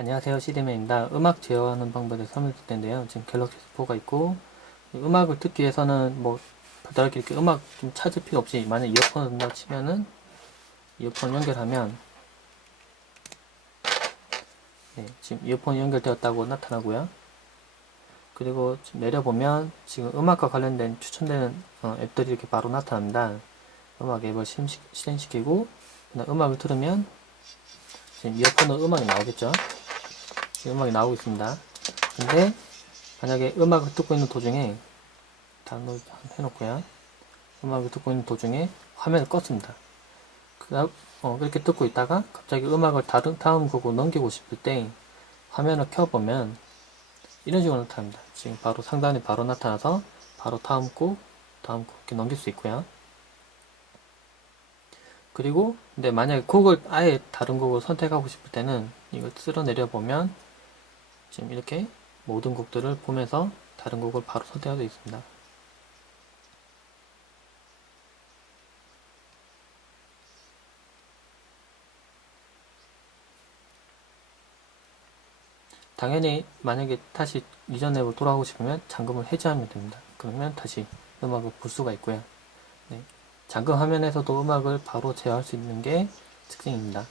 안녕하세요 CD맨입니다. 음악 제어하는 방법에 설명드릴 텐데요. 지금 갤럭시 S4가 있고 음악을 듣기 위해서는 뭐 별다르게 이렇게 음악 좀 찾을 필요 없이 만약 이어폰을 든다고 치면은 이어폰 연결하면 네, 지금 이어폰 연결되었다고 나타나고요. 그리고 내려보면 지금 음악과 관련된 추천되는 어, 앱들이 이렇게 바로 나타납니다. 음악 앱을 실행시- 실행시키고 음악을 들으면 지금 이어폰으로 음악이 나오겠죠. 음악이 나오고 있습니다. 근데 만약에 음악을 듣고 있는 도중에 다운로드 해놓고요. 음악을 듣고 있는 도중에 화면을 껐습니다. 그다음 어, 그렇게 듣고 있다가 갑자기 음악을 다른 다음 곡으로 넘기고 싶을 때 화면을 켜보면 이런 식으로 나타납니다. 지금 바로 상단에 바로 나타나서 바로 다음 곡, 다음 곡 이렇게 넘길 수 있고요. 그리고 근데 만약에 곡을 아예 다른 곡을 선택하고 싶을 때는 이걸 쓸어 내려 보면 지금 이렇게 모든 곡들을 보면서 다른 곡을 바로 선택할 수 있습니다. 당연히 만약에 다시 이전 앱으로 돌아가고 싶으면 잠금을 해제하면 됩니다. 그러면 다시 음악을 볼 수가 있고요. 네. 잠금 화면에서도 음악을 바로 제어할 수 있는 게 특징입니다.